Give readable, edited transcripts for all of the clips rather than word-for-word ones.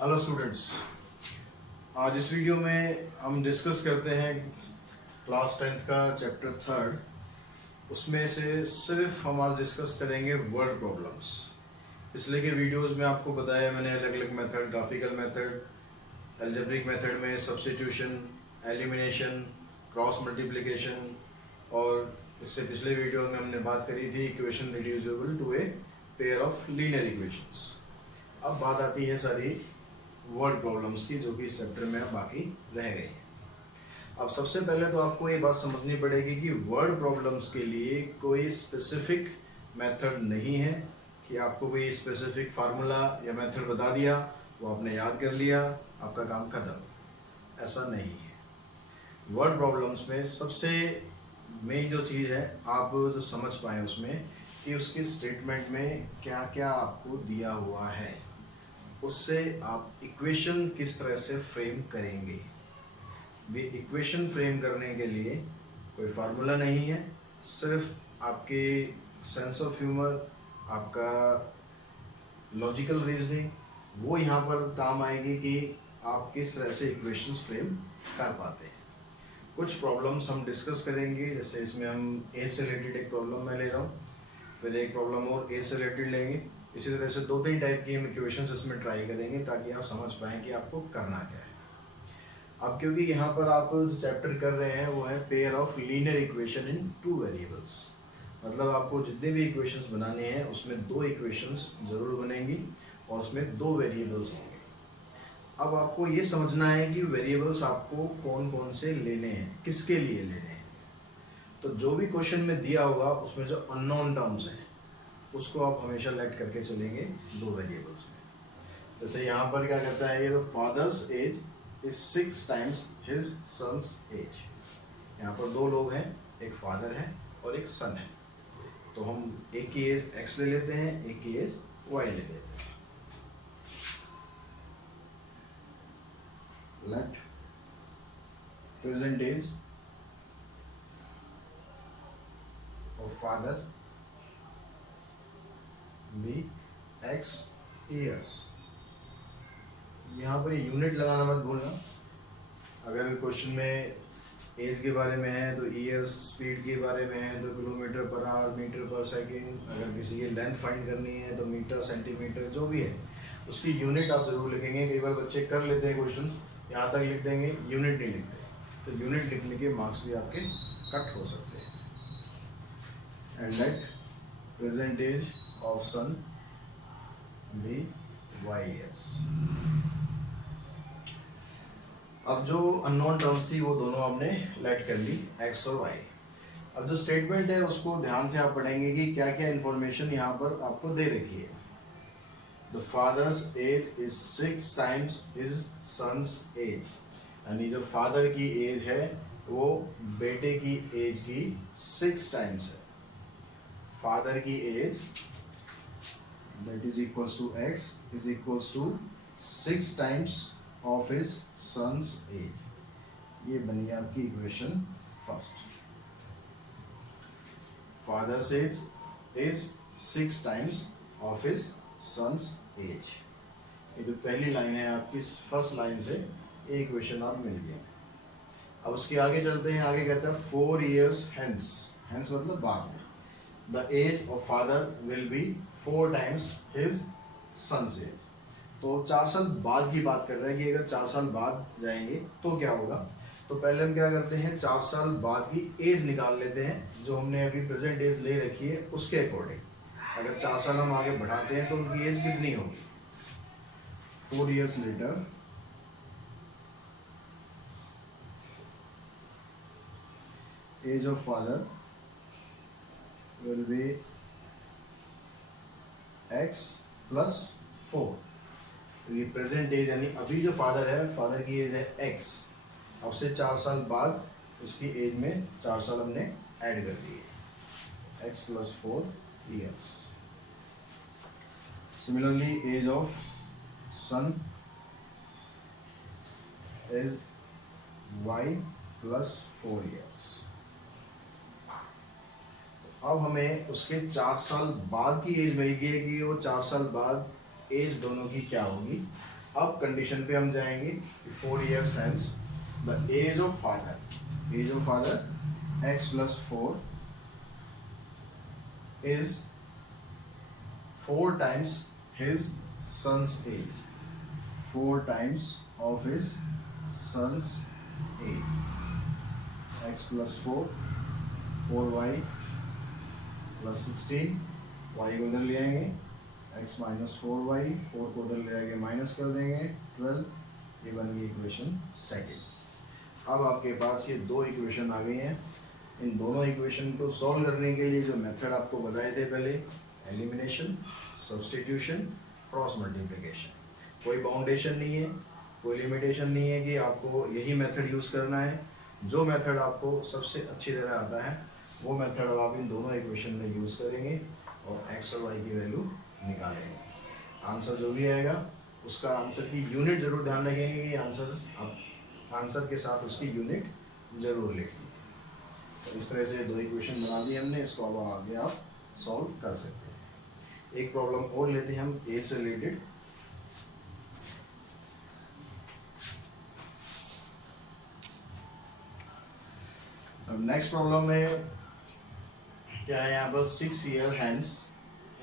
Hello students, आज इस video में हम डिस्कस करते हैं क्लास 10th का चैप्टर 3rd। उसमें से सिर्फ हम आज डिस्कस करेंगे वर्ड प्रॉब्लम्स। पिछले के वीडियोस में आपको बताया मैंने अलग अलग method, graphical method, algebraic method में सब्स्टिट्यूशन, एलिमिनेशन, क्रॉस मल्टीप्लिकेशन, और इससे पिछले वीडियो में हमने बात करी थी equation reducible to a pair of linear equations. अब बात आती है सारी वर्ड प्रॉब्लम्स की, जो कि इस चैप्टर में बाकी रह गई है। अब सबसे पहले तो आपको ये बात समझनी पड़ेगी कि वर्ड प्रॉब्लम्स के लिए कोई स्पेसिफिक मेथड नहीं है कि आपको कोई स्पेसिफिक फार्मूला या मेथड बता दिया, वो आपने याद कर लिया, आपका काम खत्म। ऐसा नहीं है। वर्ड प्रॉब्लम्स में सबसे मेन जो चीज़ है, आप जो समझ पाएँ उसमें कि उसके स्टेटमेंट में क्या क्या आपको दिया हुआ है, उससे आप इक्वेशन किस तरह से फ्रेम करेंगे। भी इक्वेशन फ्रेम करने के लिए कोई फार्मूला नहीं है, सिर्फ आपके सेंस ऑफ ह्यूमर, आपका लॉजिकल रीजनिंग, वो यहाँ पर काम आएगी कि आप किस तरह से इक्वेशंस फ्रेम कर पाते हैं। कुछ प्रॉब्लम्स हम डिस्कस करेंगे, जैसे इसमें हम एज से रिलेटेड एक प्रॉब्लम मैं ले रहा हूँ, फिर एक प्रॉब्लम और एज से रिलेटेड लेंगे। इसी तरह से 2-3 टाइप की हम इक्वेशंस इसमें ट्राई करेंगे ताकि आप समझ पाएँ कि आपको करना क्या है। अब क्योंकि यहाँ पर आप जो चैप्टर कर रहे हैं वो है pair of linear equation in 2 variables, मतलब आपको जितने भी इक्वेशंस बनाने हैं उसमें 2 इक्वेशंस जरूर बनेंगी और उसमें 2 वेरिएबल्स होंगे। अब आपको ये समझना है कि वेरिएबल्स आपको कौन कौन से लेने हैं, किसके लिए लेने हैं। तो जो भी क्वेश्चन में दिया होगा उसमें जो अननोन टर्म्स हैं उसको आप हमेशा लेट करके चलेंगे 2 वेरिएबल्स में। जैसे यहाँ पर क्या कहता है, ये तो father's age is 6 times his son's age. यहाँ पर 2 लोग हैं, एक फादर है और एक सन है। तो हम एक की एज x ले लेते हैं, एक की एज y ले लेते हैं। Let present age of father be x years। यहाँ पर यूनिट लगाना मत भूलना। अगर क्वेश्चन में एज के बारे में है तो ईयर्स, स्पीड के बारे में है तो किलोमीटर पर आवर, मीटर पर सेकंड, अगर किसी की लेंथ फाइंड करनी है तो मीटर, सेंटीमीटर, जो भी है उसकी यूनिट आप जरूर लिखेंगे। कई बार बच्चे कर लेते हैं क्वेश्चन, यहाँ तक लिख देंगे, यूनिट नहीं लिखते, तो यूनिट लिखने के मार्क्स भी आपके कट हो सकते हैं। And let present age of son be y years। अब जो अननोन टर्म्स थी वो दोनों आपने लेट कर ली, x और y। अब जो स्टेटमेंट है उसको ध्यान से आप पढ़ेंगे कि क्या क्या इंफॉर्मेशन यहाँ पर आपको दे रखी है। The father's age is 6 times his son's age, यानी जो फादर की एज है वो बेटे की एज की 6 टाइम्स है। फादर की as that is equals to x is equals to 6 times of his son's age। ये बनी आपकी equation first. Father's age is 6 times of his son's age. ये जो पहली लाइन है आपकी, फर्स्ट लाइन से ये इक्वेशन आप मिल गया। अब उसके आगे चलते हैं, आगे कहता है 4 years hence, hence मतलब बाद में, the age of father will be 4 times his son's age। तो 4 साल बाद की बात कर रहे हैं कि अगर 4 साल बाद जाएंगे तो क्या होगा। तो पहले हम क्या करते हैं, 4 साल बाद की एज निकाल लेते हैं, जो हमने अभी प्रेजेंट एज ले रखी है उसके अकॉर्डिंग। अगर 4 साल हम आगे बढ़ाते हैं तो उनकी एज कितनी होगी। 4 years later age of father will be x plus 4। तो ये प्रेजेंट एज यानी अभी जो फादर है, फादर की एज है x, अब से 4 साल बाद उसकी एज में 4 साल हमने ऐड कर दिए, x plus 4 years। Similarly age of son is y plus 4 years। अब हमें उसके 4 साल बाद की एज मिल गई है कि वो 4 साल बाद एज दोनों की क्या होगी। अब कंडीशन पे हम जाएंगे कि 4 years hence the age of father x plus 4 is 4 times his son's age, 4 times of his son's age, x plus 4, 4y plus 16, y को उधर ले आएंगे, x minus 4y, 4 को उधर ले आके माइनस कर देंगे 12, ये बन गई इक्वेशन सेकेंड। अब आपके पास ये दो इक्वेशन आ गई हैं। इन दोनों इक्वेशन को सॉल्व करने के लिए जो मेथड आपको बताए थे पहले, एलिमिनेशन, सब्स्टिट्यूशन, क्रॉस मल्टीप्लिकेशन, कोई बाउंडेशन नहीं है, कोई लिमिटेशन नहीं है कि आपको यही मेथड यूज़ करना है। जो मेथड आपको सबसे अच्छी तरह आता है वो मेथड अब आप इन दोनों इक्वेशन में यूज़ करेंगे और x और y की वैल्यू निकालेंगे। आंसर जो भी आएगा उसका आंसर की यूनिट जरूर ध्यान रखेंगे कि आंसर के साथ उसकी यूनिट जरूर लिखेंगे। तो इस तरह से दो इक्वेशन बना दी हमने, इसको अब आगे आप सॉल्व कर सकते हैं। एक प्रॉब्लम और लेते हैं हम एज से रिलेटेड। अब नेक्स्ट प्रॉब्लम में क्या है, यहाँ पर 6 year hence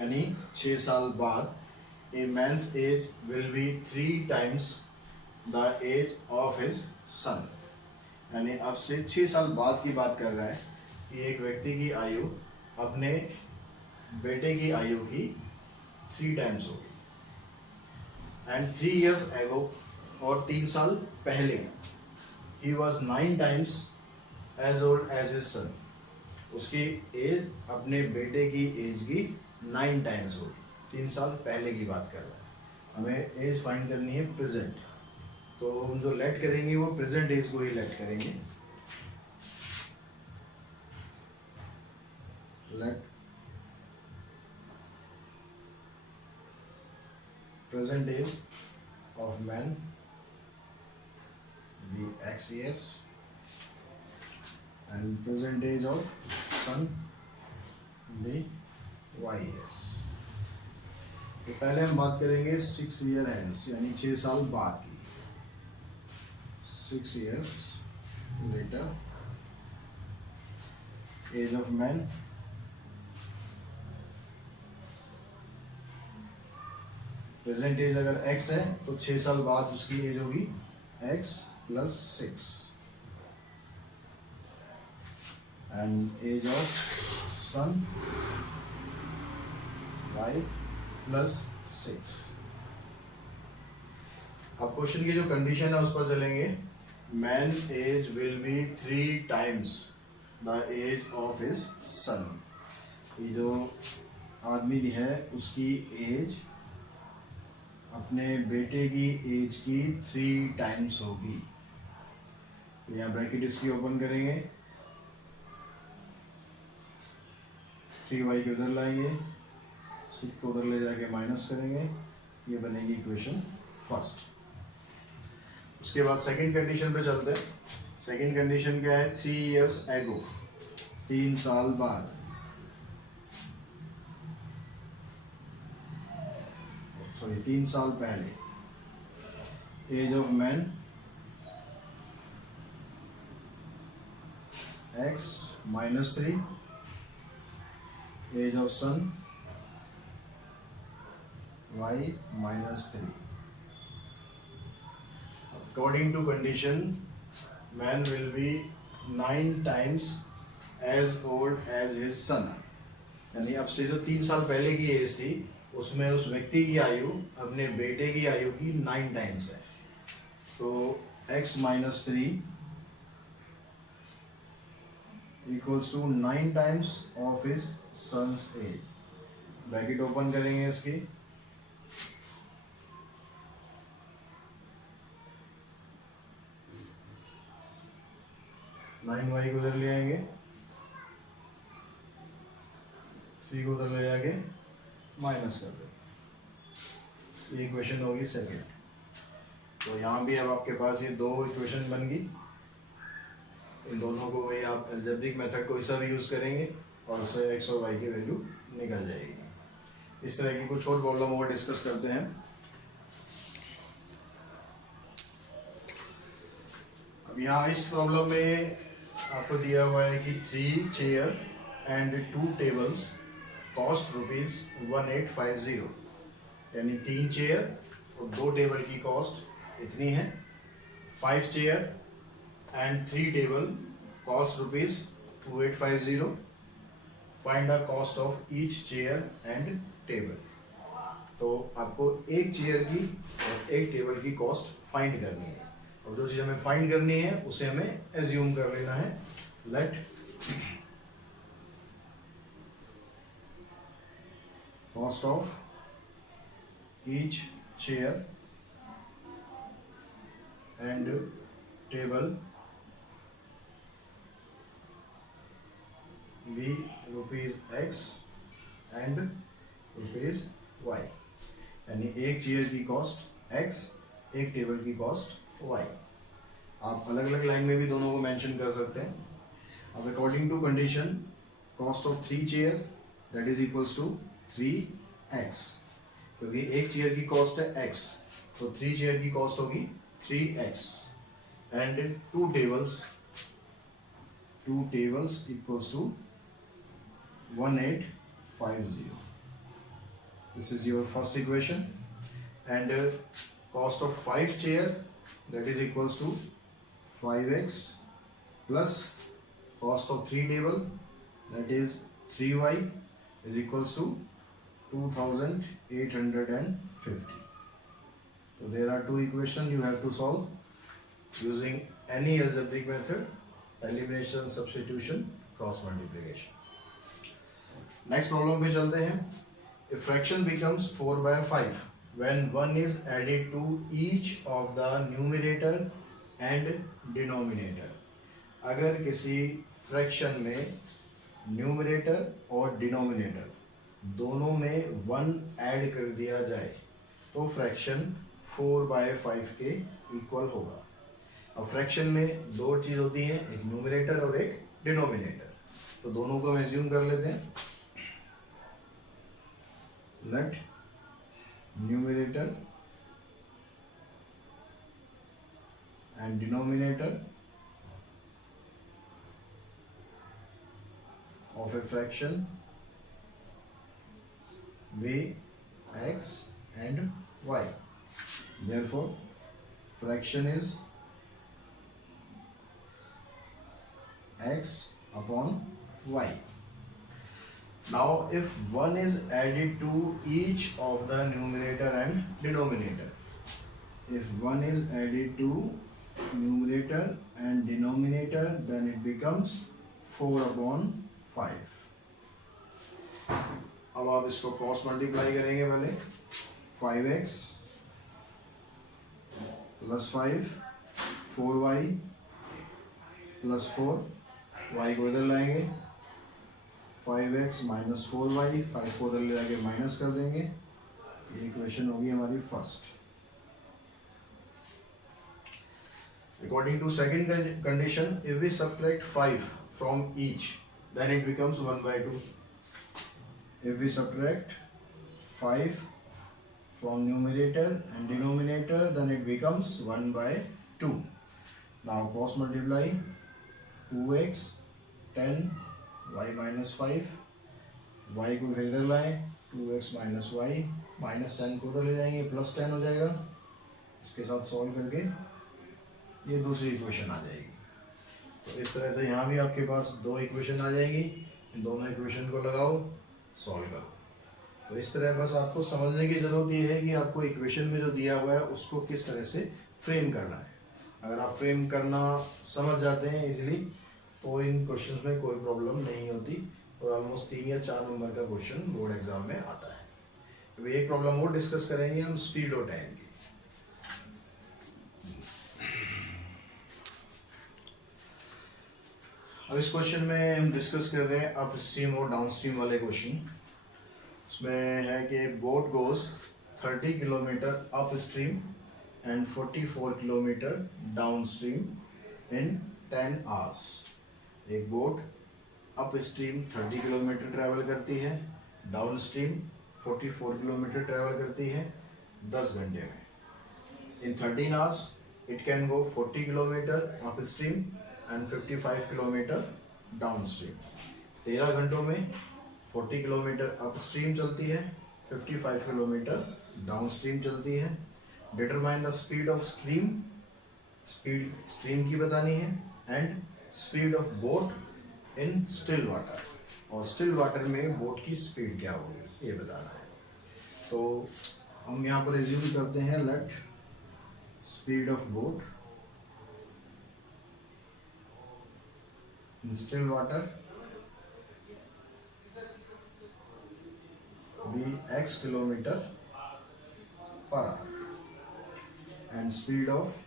यानी 6 साल बाद a man's age will be 3 times the age of his son. यानी अब से 6 साल बाद की बात कर रहा है कि एक व्यक्ति की आयु अपने बेटे की आयु की 3 times होगी। एंड 3 years ago, और 3 साल पहले ही was 9 times as old as his son. उसकी एज अपने बेटे की एज की 9 times होगी। 3 साल पहले की बात कर रहा है। हमें एज फाइंड करनी है प्रेजेंट, तो हम जो लेट करेंगे वो प्रेजेंट एज को ही लेट करेंगे। Let present age of man be x years and present age of son be y years। तो पहले हम बात करेंगे 6 year hence यानी 6 साल बाद की। 6 years later age of man present age अगर x है तो 6 साल बाद उसकी एज होगी x plus 6 and age of son y plus 6। अब क्वेश्चन की जो कंडीशन है उस पर चलेंगे। Man age will be 3 times the age of his son. ये जो आदमी है उसकी एज अपने बेटे की एज की 3 times होगी। यहाँ ब्रैकेट इसकी ओपन करेंगे, 3y को उधर लाएंगे, 6 को उधर ले जाके माइनस करेंगे, ये बनेगी इक्वेशन फर्स्ट। उसके बाद सेकंड कंडीशन पे चलते हैं। सेकंड कंडीशन क्या है, 3 years ago 3 साल बाद, सॉरी 3 साल पहले, age of man x minus 3, age of son y minus 3। According to condition, man will be 9 times as old as his son। यानी अब से जो 3 साल पहले की एज थी उसमें उस व्यक्ति की आयु अपने बेटे की आयु की 9 times है। तो x minus 3 equals to 9 times of his son's age। Bracket open करेंगे इसकी, नाइन वाई को उधर ले आएंगे, 3 को उधर ले जाके माइनस कर दो। ये इक्वेशन होगी सेकेंड। तो यहाँ भी अब आपके पास ये दो इक्वेशन बन गई। इन दोनों को वही आप अलजेब्रिक मेथड को ऐसा भी यूज़ करेंगे और उससे एक्स और वाई की वैल्यू निकल जाएगी। इस तरह की कुछ और प्रॉब्लम और डिस्कस करते हैं। अब यहाँ इस प्रॉब्लम में आपको दिया हुआ है कि 3 चेयर एंड 2 टेबल्स कॉस्ट ₹1850, यानी 3 चेयर और 2 टेबल की कॉस्ट इतनी है। 5 chair and 3 table cost ₹2850। Find the cost of each chair and table. तो आपको एक चेयर की और एक टेबल की कॉस्ट फाइंड करनी है, और जो चीज हमें फाइंड करनी है उसे हमें एज्यूम कर लेना है। Let cost of each chair and table be ₹X and ₹Y, यानी एक चेयर की कॉस्ट X, एक टेबल की कॉस्ट Y। आप अलग अलग लाइन में भी दोनों को मेंशन कर सकते हैं। अब according to condition cost of 3 chair that is equals to 3x, क्योंकि एक चेयर की कॉस्ट है x, तो 3 चेयर की कॉस्ट होगी 3x and 2 tables equals to 1850. This is your first equation, and cost of 5 chair that is equals to 5x plus cost of 3 table that is 3y is equals to 2850. So there are 2 equations you have to solve using any algebraic method: elimination, substitution, cross multiplication. Next problem पे चलते हैं। A fraction becomes 4/5 when 1 is added to each of the numerator and denominator. अगर किसी fraction में numerator और denominator दोनों में 1 add कर दिया जाए तो फ्रैक्शन 4/5 के इक्वल होगा। अब फ्रैक्शन में दो चीज होती हैं, एक न्यूमरेटर और एक डिनोमिनेटर, तो दोनों को हम एज्यूम कर लेते हैं। Let numerator and denominator of a fraction be x and y. Therefore, fraction is x upon y. Now if 1 is added to each of the numerator and denominator, if 1 is added to numerator and denominator, then it becomes 4/5. अब आप इसको cross multiply करेंगे पहले। 5x plus 5, 4y plus 4, y को इधर लाएंगे, 5x minus 4y, 5 को उधर ले जाके माइनस कर देंगे। ये इक्वेशन होगी हमारी first. According to second condition, if we subtract 5 from each, then it becomes 1/2. If we subtract 5 from numerator and denominator, then it becomes 1/2. Now cross multiply 2x 10 y minus 5, y को इधर लाएं, 2x minus y, minus 10 को उधर ले जाएंगे, plus 10 हो जाएगा। इसके साथ सॉल्व करके ये दूसरी इक्वेशन आ जाएगी। तो इस तरह से यहाँ भी आपके पास 2 इक्वेशन आ जाएंगी, इन दोनों इक्वेशन को लगाओ, सॉल्व करो। तो इस तरह बस आपको समझने की ज़रूरत ये है कि आपको इक्वेशन में जो दिया हुआ है उसको किस तरह से फ्रेम करना है। अगर आप फ्रेम करना समझ जाते हैं इजीली, तो इन क्वेश्चंस में कोई प्रॉब्लम नहीं होती और ऑलमोस्ट 3 या 4 नंबर का क्वेश्चन बोर्ड एग्जाम में आता है। अभी एक प्रॉब्लम और डिस्कस करेंगे हम, स्पीड और टाइम की। अब इस क्वेश्चन में हम डिस्कस कर रहे हैं अप स्ट्रीम और डाउन स्ट्रीम वाले क्वेश्चन। इसमें है कि boat goes 30 kilometre upstream and 44 kilometre downstream in 10 hours. एक boat upstream 30 kilometre travel करती है, डाउन स्ट्रीम 44 किलोमीटर ट्रैवल करती है 10 घंटे में। इन 13 hours it can go 40 kilometre upstream and 55 kilometre down stream. 13 घंटों में 40 kilometre up stream चलती है, 55 किलोमीटर डाउन स्ट्रीम चलती है। Determine the speed of stream, speed stream की बतानी है, and speed of boat in still water, और स्टिल वाटर में बोट की स्पीड क्या होगी ये बताना है। तो हम यहाँ पर रिज्यूम करते हैं, let speed of boat in still water be x kilometer per hour and speed of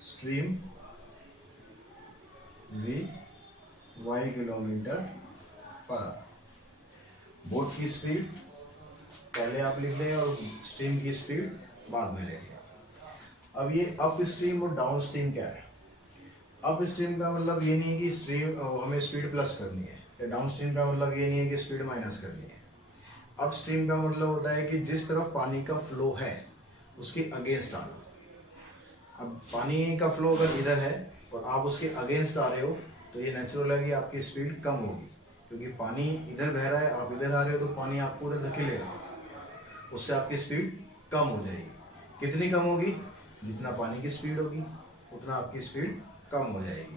stream be y kilometer per hour। Boat की स्पीड पहले आप लिख लें और स्ट्रीम की स्पीड बाद में लिख लें। अब ये अप स्ट्रीम और डाउन स्ट्रीम क्या है? अप स्ट्रीम का मतलब ये नहीं है कि स्ट्रीम हमें स्पीड प्लस करनी है, या डाउन स्ट्रीम का मतलब ये नहीं है कि स्पीड माइनस करनी है। अप स्ट्रीम का मतलब होता है कि जिस तरफ पानी का फ्लो है उसके अगेंस्ट आना। अब पानी का फ्लो अगर इधर है और आप उसके अगेंस्ट आ रहे हो तो ये नेचुरल है कि आपकी स्पीड कम होगी, क्योंकि पानी इधर बह रहा है, आप इधर आ रहे हो तो पानी आपको उधर धकेलेगा, उससे आपकी स्पीड कम हो जाएगी। कितनी कम होगी? जितना पानी की स्पीड होगी उतना आपकी स्पीड कम हो जाएगी।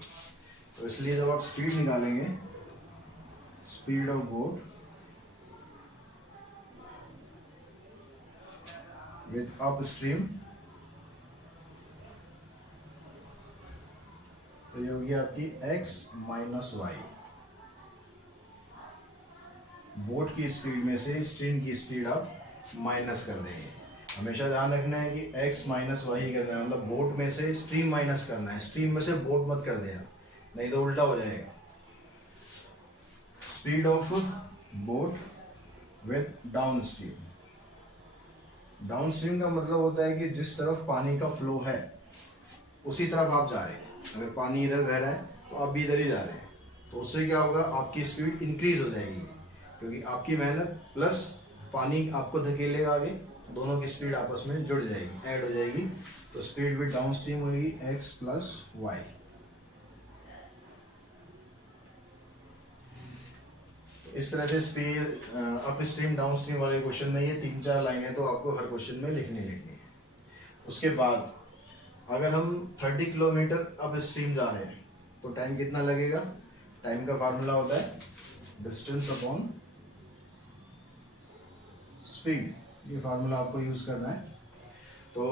तो इसलिए जब आप स्पीड निकालेंगे, speed of boat with upstream, तो ये होगी आपकी x माइनस वाई। बोट की स्पीड में से स्ट्रीम की स्पीड आप माइनस कर देंगे। हमेशा ध्यान रखना है कि x माइनस वाई करना है, मतलब बोट में से स्ट्रीम माइनस करना है, स्ट्रीम में से बोट मत कर देना, नहीं तो उल्टा हो जाएगा। Speed of boat with down stream. Down stream का मतलब होता है कि जिस तरफ पानी का फ्लो है उसी तरफ आप जा रहे हैं। अगर पानी इधर बह रहा है तो आप भी इधर ही जा रहे हैं, तो उससे क्या होगा, आपकी स्पीड इंक्रीज हो जाएगी, क्योंकि आपकी मेहनत प्लस पानी आपको धकेलेगा आगे, दोनों की स्पीड आपस में जुड़ जाएगी, ऐड हो जाएगी। तो स्पीड विद डाउन स्ट्रीम होगी x प्लस वाई। इस तरह से speed up stream down stream वाले क्वेश्चन में ये 3-4 लाइनें तो आपको हर क्वेश्चन में लिखनी है। उसके बाद अगर हम 30 किलोमीटर अप स्ट्रीम जा रहे हैं तो टाइम कितना लगेगा? टाइम का फार्मूला होता है डिस्टेंस अपॉन स्पीड, ये फार्मूला आपको यूज करना है। तो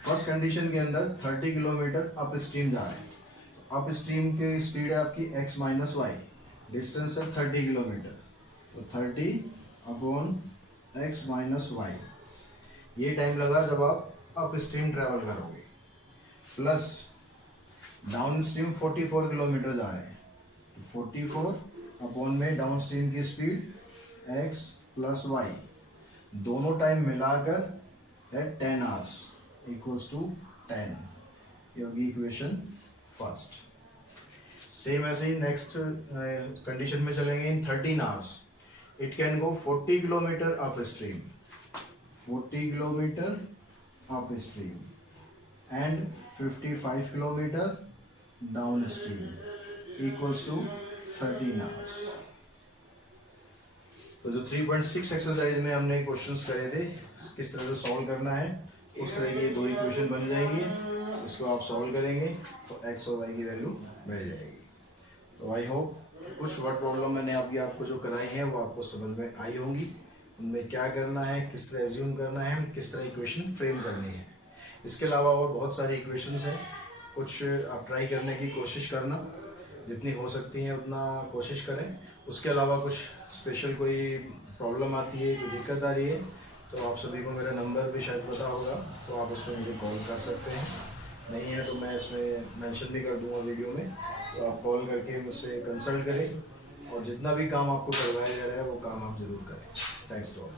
फर्स्ट कंडीशन के अंदर 30 किलोमीटर अप स्ट्रीम जा रहे हैं, अप स्ट्रीम की स्पीड है आपकी x माइनस वाई, डिस्टेंस है 30 किलोमीटर, तो 30 अपॉन x माइनस वाई, ये टाइम लगा जब आप अप स्ट्रीम ट्रैवल करोगे। प्लस डाउन स्ट्रीम 44 किलोमीटर जा रहे हैं, 44 अपॉन में डाउन स्ट्रीम की स्पीड x प्लस वाई, दोनों टाइम मिलाकर है 10 आवर्स इक्वल्स टू 10, ये होगी इक्वेशन फर्स्ट। सेम ऐसे ही नेक्स्ट कंडीशन में चलेंगे। In 13 hours it can go 40 kilometre upstream, 40 kilometre upstream and 55 kilometre downstream equals to 13 hours. तो जो 3.6 एक्सरसाइज में हमने क्वेश्चंस करे थे, किस तरह से सॉल्व करना है, उस तरह के 2 इक्वेशन बन जाएंगे। इसको आप सॉल्व करेंगे तो x और y की वैल्यू मिल जाएगी। तो आई होप कुछ वर्ड प्रॉब्लम मैंने आपको जो कराई हैं वो आपको समझ में आई होंगी। उनमें क्या करना है, किस तरह एज्यूम करना है, किस तरह इक्वेशन फ्रेम करनी है। इसके अलावा और बहुत सारी इक्वेशंस हैं, कुछ आप ट्राई करने की कोशिश करना, जितनी हो सकती है उतना कोशिश करें। उसके अलावा कुछ स्पेशल कोई प्रॉब्लम आती है, कोई दिक्कत आ रही है, तो आप सभी को मेरा नंबर भी शायद पता होगा, तो आप उस पर मुझे कॉल कर सकते हैं। नहीं है तो मैं इसमें मेंशन भी कर दूंगा वीडियो में, तो आप कॉल करके मुझसे कंसल्ट करें और जितना भी काम आपको करवाया जा रहा है वो काम आप ज़रूर करें। Thanks to all.